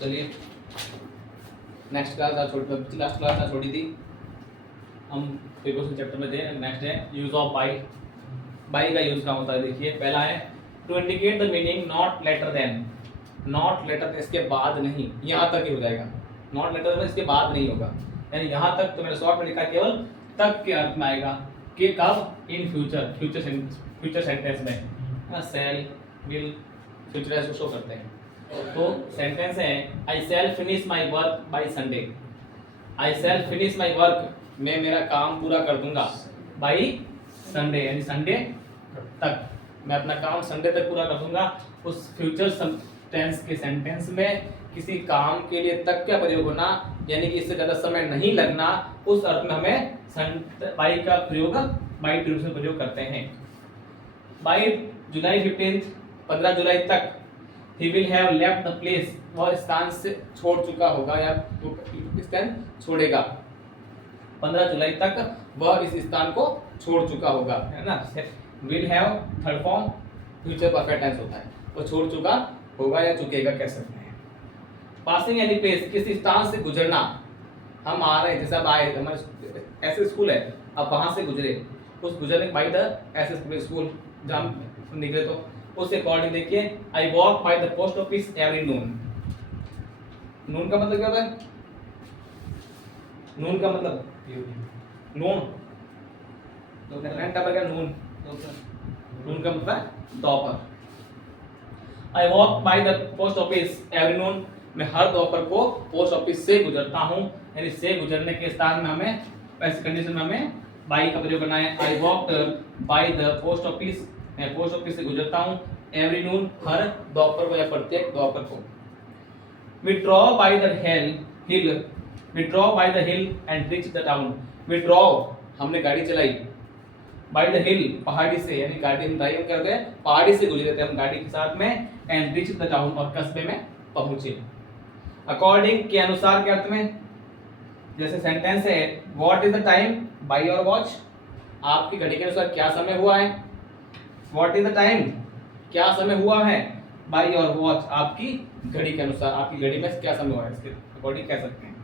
चलिए next class last class छोड़ी थी हम प्रीपोजिशन चैप्टर में थे। नेक्स्ट है यूज ऑफ बाई। बाई का यूज क्या होता है देखिए। पहला है to indicate the meaning not later than. Not later इसके बाद नहीं, यहाँ तक ही हो जाएगा। नॉट लेटर देन इसके बाद नहीं होगा, यानी यहाँ तक तो मैंने शॉर्ट में लिखा केवल तक के अर्थ में आएगा कि कब, इन फ्यूचर, फ्यूचर सेंटेंस में सेल विल फ्यूचर को शो करते हैं। तो सेंटेंस है I shall finish my work by Sunday. I shall finish my work, मैं मेरा काम पूरा कर दूंगा बाय संडे, यानी संडे तक मैं अपना काम संडे तक पूरा कर दूंगा। उस फ्यूचर टेंस के सेंटेंस में किसी काम के लिए तक का प्रयोग होना, यानी कि इससे ज्यादा समय नहीं लगना, उस अर्थ में हमें बाई का प्रयोग, बाई प्रीपोजिशन प्रयोग करते हैं। बाय जुलाई 15, 15 जुलाई तक he will have left the place, वह स्थान से छोड़ चुका होगा या स्थान छोड़ेगा। 15 जुलाई तक वह इस स्थान को छोड़ चुका होगा, है ना। will have third form future perfect tense होता है, वो छोड़ चुका होगा या चुकेगा कह सकते हैं। पासिंग एनी प्लेस, किसी स्थान से गुजरना। हम आ रहे हैं, जैसे अब आए, हमारे ऐसे स्कूल है, अब वहां से गुजरे, उस गुजरने बाय द ऐसे स्कूल जहाँ निकले, तो उस अकॉर्डिंग देखिए I walk by the post office every noon. Noon का मतलब क्या होता है? नून का मतलब नून तो क्या नून, नून का मतलब दोपहर। I walk by the post office every noon, मैं हर दोपहर को पोस्ट ऑफिस से गुजरता हूँ, यानी से गुजरने के स्थान में हमें, ऐसी कंडीशन में हमें बाई का प्रयोग करना है। I walked bye the post office, मैं पोस्ट ऑफिस से गुजरता हूँ एवरी नून, हर दोपहर को या प्रत्येक दोपहर को। Withdraw by the hill, withdraw by the hill and reach the town. Withdraw हमने गाड़ी चलाई, बाय द हिल पहाड़ी से, यानी गाड़ी हम ड्राइव करते हैं पहाड़ी से गुजरे थे हम गाड़ी के साथ में, एंड रीच द टाउन और कस्बे में पहुंचे। अकॉर्डिंग के अनुसार के अर्थ में, जैसे सेंटेंस है what is the time by your watch, आपकी घड़ी के अनुसार क्या समय हुआ है। व्हाट इज द टाइम, क्या समय हुआ है, बाय योर वॉच, आपकी घड़ी के अनुसार, आपकी घड़ी में क्या समय हुआ है, इसके अकॉर्डिंग कह सकते हैं।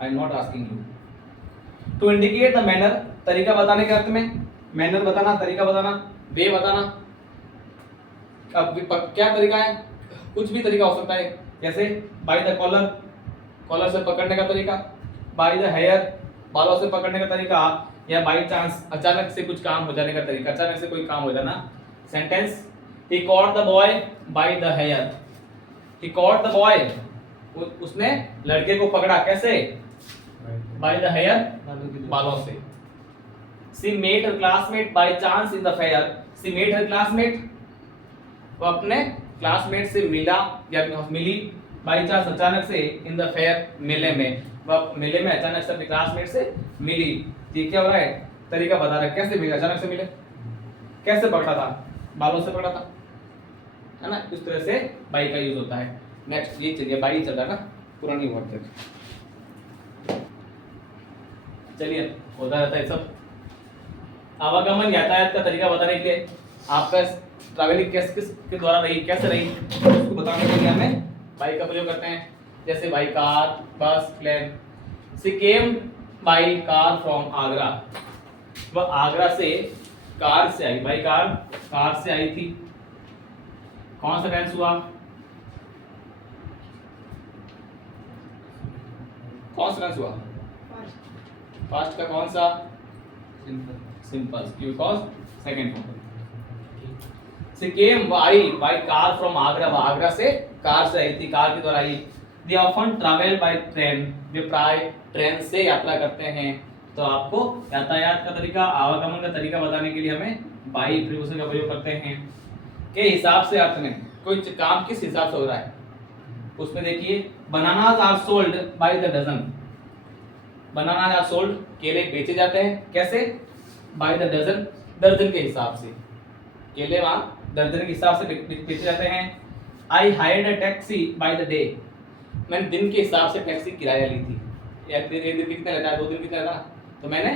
I am not asking you. To indicate the manner, तरीका बताने के अर्थ में, मैनर बताना, तरीका बताना, वे बताना। अब क्या तरीका है, कुछ भी तरीका हो सकता है, जैसे बाय द कॉलर, कॉलर से पकड़ने का तरीका, बाय द हेयर, बालों से पकड़ने का तरीका, या बाय चांस अचानक से कुछ काम हो जाने का तरीका, अचानक से कोई काम हो जाना। Sentence he caught the boy by the hair, he caught the boy, उसने लड़के को पकड़ा, कैसे, by the hair, बालों से। she met her classmate by chance in the fair, she met her classmate, वो अपने क्लासमेट से मिला या मिली, बाई चांस अचानक से, इन द फेयर मेले में, वह मेले में अचानक से अपने क्लासमेट से मिली। ये क्या हो रहा है, तरीका बता रहा है, कैसे मिले, अचानक से मिले, कैसे पकड़ा था, बालों से पकड़ा था, है ना। इस तरह से बाई का यूज होता है। नेक्स्ट ये चलिए, बाई चल रहा है ना, पुरानी वर्ड तक, चलिए होता रहता है सब। आवागमन यातायात का तरीका बताने के लिए, आपका ट्रैवलिंग किसके द्वारा रही, कैसे रही, उसको बताने के लिए हमें बाई का प्रयोग करते हैं। जैसे by car, bus, plane. She came by car from Agra, वह आगरा से कार से आई, बाई कार से आई थी। कौन सा टेंस हुआ, कौन सा टेंस हुआ, फास्ट का कौन सा, simple, because second form. She came by car from Agra, वह आगरा से कार से आई थी, कार के द्वारा आई। They often travel by train, वे प्राय ट्रेन से यात्रा करते हैं। तो आपको यातायात का तरीका, आवागमन का तरीका बताने के लिए हमें बाई प्रीपोजिशन का प्रयोग करते हैं। के हिसाब से अर्थ में, कोई काम किस हिसाब से हो रहा है, उसमें देखिए bananas are sold by the dozen, bananas are sold, केले बेचे जाते हैं, कैसे, बाय द डजन, दर्जन के हिसाब से, केले वहाँ दर्जन के हिसाब से बेचे जाते हैं। I hired a taxi by the day, मैंने दिन के हिसाब से टैक्सी किराया ली थी, एक दिन कितना लेता है, 2 दिन कितना लेता है, तो मैंने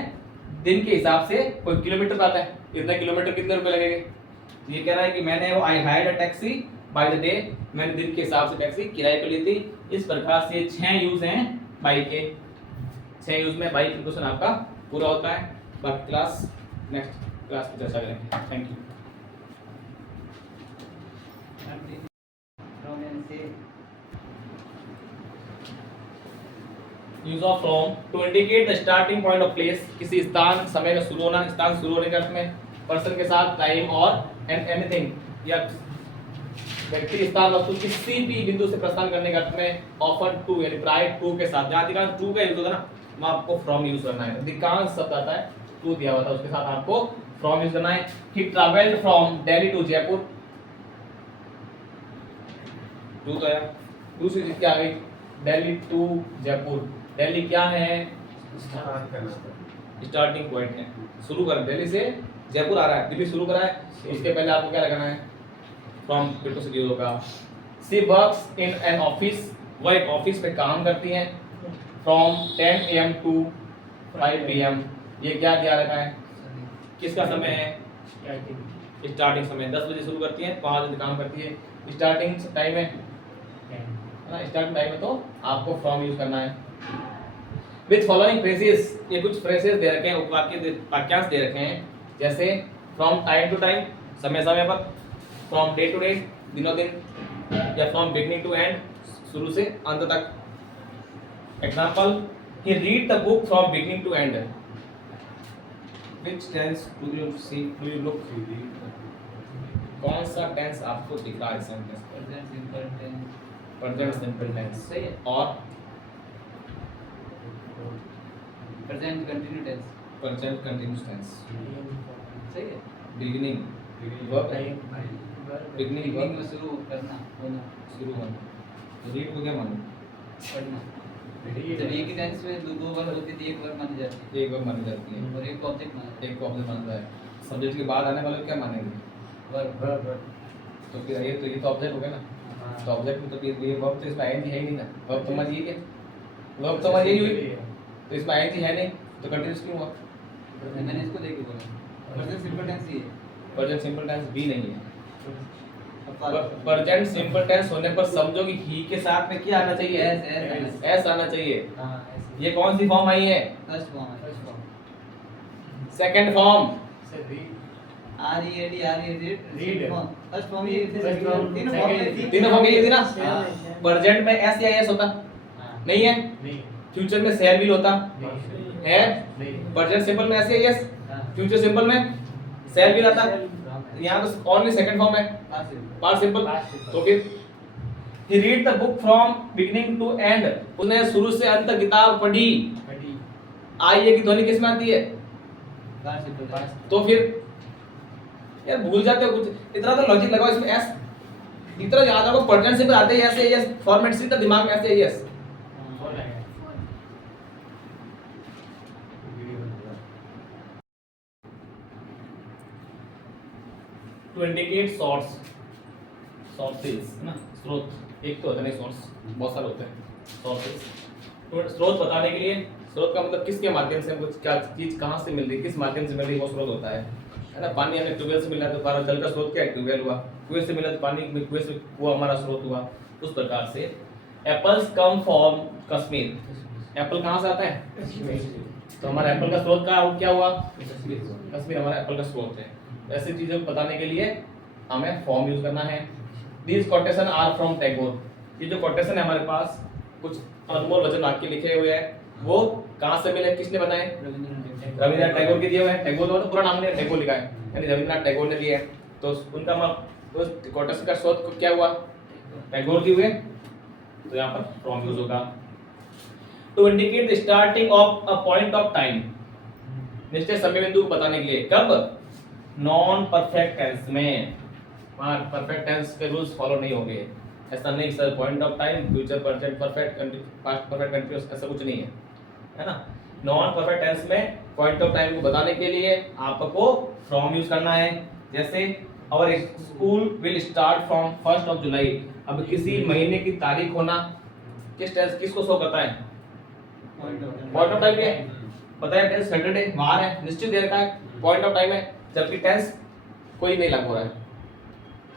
दिन के हिसाब से, कोई किलोमीटर आता है, इतना किलोमीटर कितने रुपए लगेंगे, ये कह रहा है कि मैंने वो I hired a taxi by the day, मैंने दिन के हिसाब से टैक्सी किराए पे ली थी। इस प्रकार से 6 यूज हैं बाई के, 6 यूज में बाई प्रीपोजिशन आपका पूरा होता है। बाकी क्लास नेक्स्ट क्लास में चर्चा करेंगे। Thank you. Use of from to indicate the starting point of place, किसी स्थान समय में शुरू होना, स्थान शुरू होने के अर्थ में, पर्सन के साथ टाइम और एंड एनीथिंग, या व्यक्ति स्थान वस्तु किसी भी बिंदु से प्रस्थान करने के अर्थ में ऑफन टू यानी प्राय टू के साथ। जहाँ अधिकांश टू का यूज होता है ना, वहाँ आपको फ्रॉम यूज करना है। अधिकांश शब्द आता है टू दिया हुआ था, उसके साथ आपको फ्रॉम यूज करना है। He travelled from Delhi to Jaipur, to तो है। दूसरी चीज क्या आ गई, दिल्ली टू जयपुर। दिल्ली क्या है, स्टार्टिंग पॉइंट है, शुरू कर, दिल्ली से जयपुर आ रहा है, दिल्ली शुरू करा है, उसके पहले आपको क्या लगाना है, फ्रॉम प्रीपोजिशन यूज होगा। She works in an office, वह एक ऑफिस में काम करती हैं। फ्रॉम 10 AM टू 5 PM, ये क्या दिया रखा है, किसका समय है, स्टार्टिंग समय। 10 बजे शुरू करती है, 5 बजे काम करती है, स्टार्टिंग टाइम है ना, स्टार्टिंग टाइम है, तो आपको फ्रॉम यूज करना है। विथ फॉलोइंग फ्रेजेस, ये कुछ फ्रेजेस दे रखे हैं, उपवाक्य वाक्यांश दे रखे हैं, जैसे फ्रॉम टाइम टू टाइम, समय समय पर, फ्रॉम डे टू डे, दिनों दिन, या फ्रॉम बिगनिंग टू एंड, शुरू से अंत तक। Example, he read the book from beginning to end. Which tense do you see, do you look, कौन सा टेंस आपको दिख रहा है सेंटेंस में, present simple tense, present simple tense सही है, और present continue tense, present continuous tense. सही है, बिगिनिंग वर्ब है, बिगनिंग बिगनिंग वर्ब में शुरू करना, होना, शुरू होना। रीड को क्या मालूम, पढ़ना। जब एक ही टेंस में दो वर्ब होती है, एक वर्ब मानी जाती है, एक वर्ब मानी जाती है, और एक ऑब्जेक्ट माना जाता एक को ऑब्जेक्ट मानता है। सब्जेक्ट के बाद आने वाले को क्या मानेंगे, है, वर्ब। तो फिर ये तो ऑब्जेक्ट हो गया ना, तो ऑब्जेक्ट में तो फिर ये वर्ब तो इसमें आईएनजी है ही नहीं ना, वर्ब तो मजी है, वर्ब तो मजी हुई, तो इसमें आईएनजी है नहीं, तो कंटीन्यूअस क्यों हुआ, मैंने इसको देख के बोला, प्रेजेंट सिंपल टेंस ही है, प्रेजेंट सिंपल टेंस भी नहीं है। अब प्रेजेंट सिंपल टेंस होने पर समझो कि ही के साथ में क्या आना चाहिए, एस आना चाहिए। हां, ये कौन सी फॉर्म आई है, फर्स्ट फॉर्म है, second form, R E A D read. First form ये First form, तीनों second- तीनों फॉर्म यही थी ना। हाँ। प्रेजेंट में एस या एस होता हां, नहीं है, फ्यूचर में शेयर विल होता है, नहीं। प्रेजेंट सिंपल में एस या एस, हां, फ्यूचर सिंपल में शेयर विल आता, यहाँ तो ओनली सेकंड फॉर्म है, पार्ट सिंपल। तो फिर he read the book from beginning to end, उसने शुरू से अंत तक किताब पढ़ी। आई ये की ध्वनि किसमें आती है, पार्ट सिंपल, तो फिर यार भूल जाते हो कुछ, इतना तो लॉजिक लगाओ इसमें एस, इतना याद रखो, प्रेजेंट सिंपल आते हैं ऐसे यस, फॉर्मेट सीधा दिमाग में ऐसे yes. To indicate source, sources ना, स्रोत, एक तो होता नहीं सोर्स, बहुत सारे होते हैं सोर्सेस। तो स्रोत बताने के लिए, स्रोत का मतलब किसके माध्यम से हमको क्या चीज कहाँ से मिल रही है, किस माध्यम से मिल रही है, वो स्रोत होता है ना। पानी हमें ट्यूबवेल से मिला तो पारा जल का स्रोत क्या है, ट्यूबवेल हुआ। कुएं से मिला तो पानी में, कुएं से कुआं हमारा स्रोत हुआ। उस प्रकार से apples come from Kashmir, Apple कहाँ से आता है, तो हमारा एप्पल का स्रोत क्या हुआ, कश्मीर हमारा एप्पल का स्रोत है। ऐसी चीजें बताने के लिए हमें फॉर्म यूज करना है। These quotation are from Tagore, ये जो कोटेशन है हमारे पास, कुछ अनमोल वचन वाक्य लिखे हुए हैं, वो कहाँ से मिले, किसने बनाए, रविंद्रनाथ टैगोर के दिए हुए हैं। टैगोर तो पूरा नाम नहीं, टैगोर लिखा है, यानी रविंद्रनाथ टैगोर ने दिए हैं, तो उनका उस कोटेशन का स्रोत क्या हुआ, टैगोर दिए हुए, तो यहाँ पर फ्रॉम यूज होगा। To indicate the starting of a point of time, निश्चित समय बिंदु को बताने के लिए, कब, नॉन परफेक्ट टेंस में। परफेक्ट टेंस के रूल्स फॉलो नहीं होंगे, ऐसा नहीं sir, point of time, future perfect, perfect, past perfect, continuous, ऐसा कुछ नहीं है ना। नॉन परफेक्ट टेंस में पॉइंट ऑफ टाइम को बताने के लिए आपको फ्रॉम यूज करना है। जैसे और स्कूल विल स्टार्ट फ्रॉम 1 जुलाई, अब किसी महीने की तारीख होना किस टेंस, किसको शो करता है, पॉइंट ऑफ टाइम है, पता है टेंस सैटरडे बाहर है, निश्चित देर का है, पॉइंट ऑफ टाइम है, जबकि टेंस कोई नहीं लागू हो रहा है,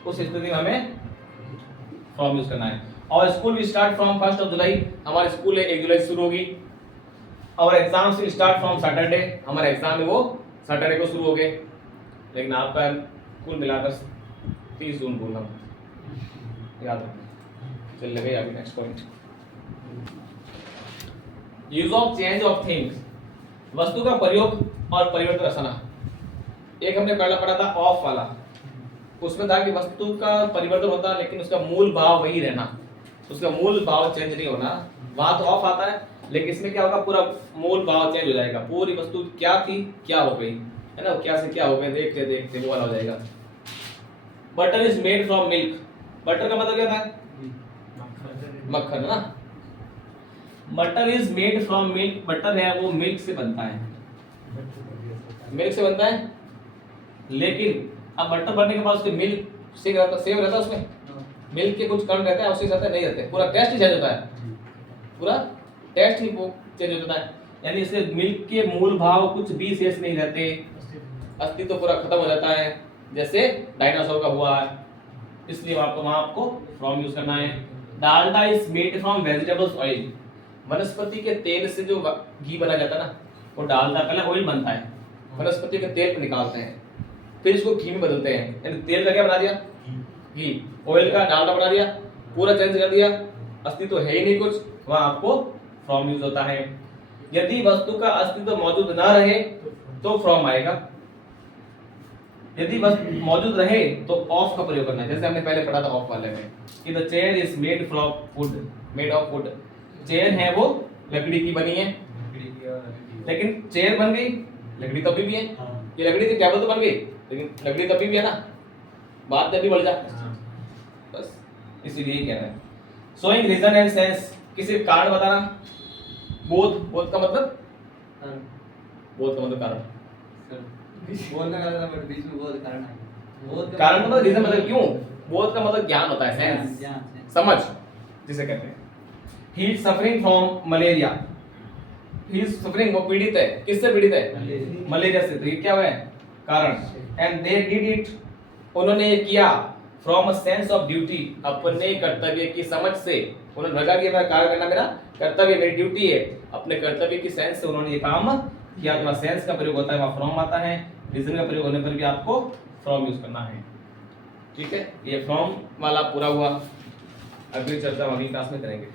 उस स्थिति में हमें फ्रॉम यूज करना है। और स्कूल वी स्टार्ट फ्रॉम 1 जुलाई, हमारे स्कूल 1 जुलाई से शुरू होगी। और exams will start from Saturday, हमारे एग्जाम है वो सैटरडे को शुरू हो गए। लेकिन आपका कुल मिलाकर 30 जून बोलना याद रखना। चल लगे अभी next point, use of change of things, वस्तु का प्रयोग और परिवर्तन रचना। एक हमने पहला पढ़ा था ऑफ वाला, उसमें था कि वस्तु का परिवर्तन होता है लेकिन उसका मूल भाव वही रहना, उसका मूल भाव चेंज नहीं होना। वहां तो ऑफ आता है, लेकिन इसमें क्या होगा, पूरा मूल भाव चेंज हो जाएगा। पूरी वस्तु क्या थी क्या हो गई, है ना, क्या से क्या हो गए, देखते देखते वो वाला हो जाएगा। Butter is made from milk, butter का मतलब क्या था, मक्खन, है ना। Butter is made from milk, butter है वो मिल्क से बनता है, मिल्क से बनता है। लेकिन अब बटर बनने के बाद उसके मिल्क सेव रहता है उसमें, मिल्क के कुछ कण रहता है, उसके साथ नहीं रहते, पूरा टेस्ट ही चेंज होता है, पूरा टेस्ट ही चेंज हो जाता है। यानी इससे मिल्क के मूल भाव कुछ भी शेष नहीं रहते, अस्तित्व तो पूरा खत्म हो जाता है, जैसे डायनासोर का हुआ है। इसलिए आपको फ्रॉम यूज करना है। Dalda is made from vegetables oil, वनस्पति के तेल से जो घी बना जाता है ना, वो डालडा, पहले ऑयल बनता है, वनस्पति के तेल को निकालते हैं, फिर इसको घी में बदलते हैं। यानी तेल का क्या बना दिया, घी, ऑयल का डालडा बना दिया, पूरा चेंज कर दिया, अस्तित्व है ही नहीं कुछ, वहां आपको फ्रॉम यूज होता है। यदि वस्तु का अस्तित्व मौजूद ना रहे तो फ्रॉम आएगा, यदि वस्तु मौजूद रहे तो ऑफ का प्रयोग करना है। जैसे हमने पहले पढ़ा था ऑफ वाले में कि the chair is made from would, made of would, chair है वो लकड़ी की बनी है, लेकिन चेयर बन गई, लकड़ी तभी भी है, ये लकड़ी थी टेबल तो बन गई, लेकिन लकड़ी तभी भी है ना, बात जब भी बढ़ जाए, बस इसीलिए कह रहे हैं। शोइंग रीजन एंड सेंस, किसी कारण बताना। बोध, बोध का मतलब, बोध का मतलब कारण, बोध का कारण बट बीच में बोध कारण है, बोध का कारण मतलब रीजन मतलब क्यों, बोध का मतलब ज्ञान होता है, सेंस, ज्ञान, समझ जिसे कहते हैं। He is suffering from malaria, he is suffering, वो पीड़ित है, किससे पीड़ित है, मलेरिया से, तो ये क्या है कारण। एंड दे डिड इट, उन्होंने ये किया, from a sense of duty, अपने कर्तव्य की समझ से, उन्होंने लगा कि मेरा कार्य करना मेरा कर्तव्य, मेरी ड्यूटी है, अपने कर्तव्य की सेंस से उन्होंने ये काम किया। तो सेंस का प्रयोग होता है, वहां फ्रॉम आता है, रीजन का प्रयोग होने पर भी आपको फ्रॉम यूज करना है। ठीक है, ये फ्रॉम वाला पूरा हुआ, अगली चर्चा अगली क्लास में करेंगे।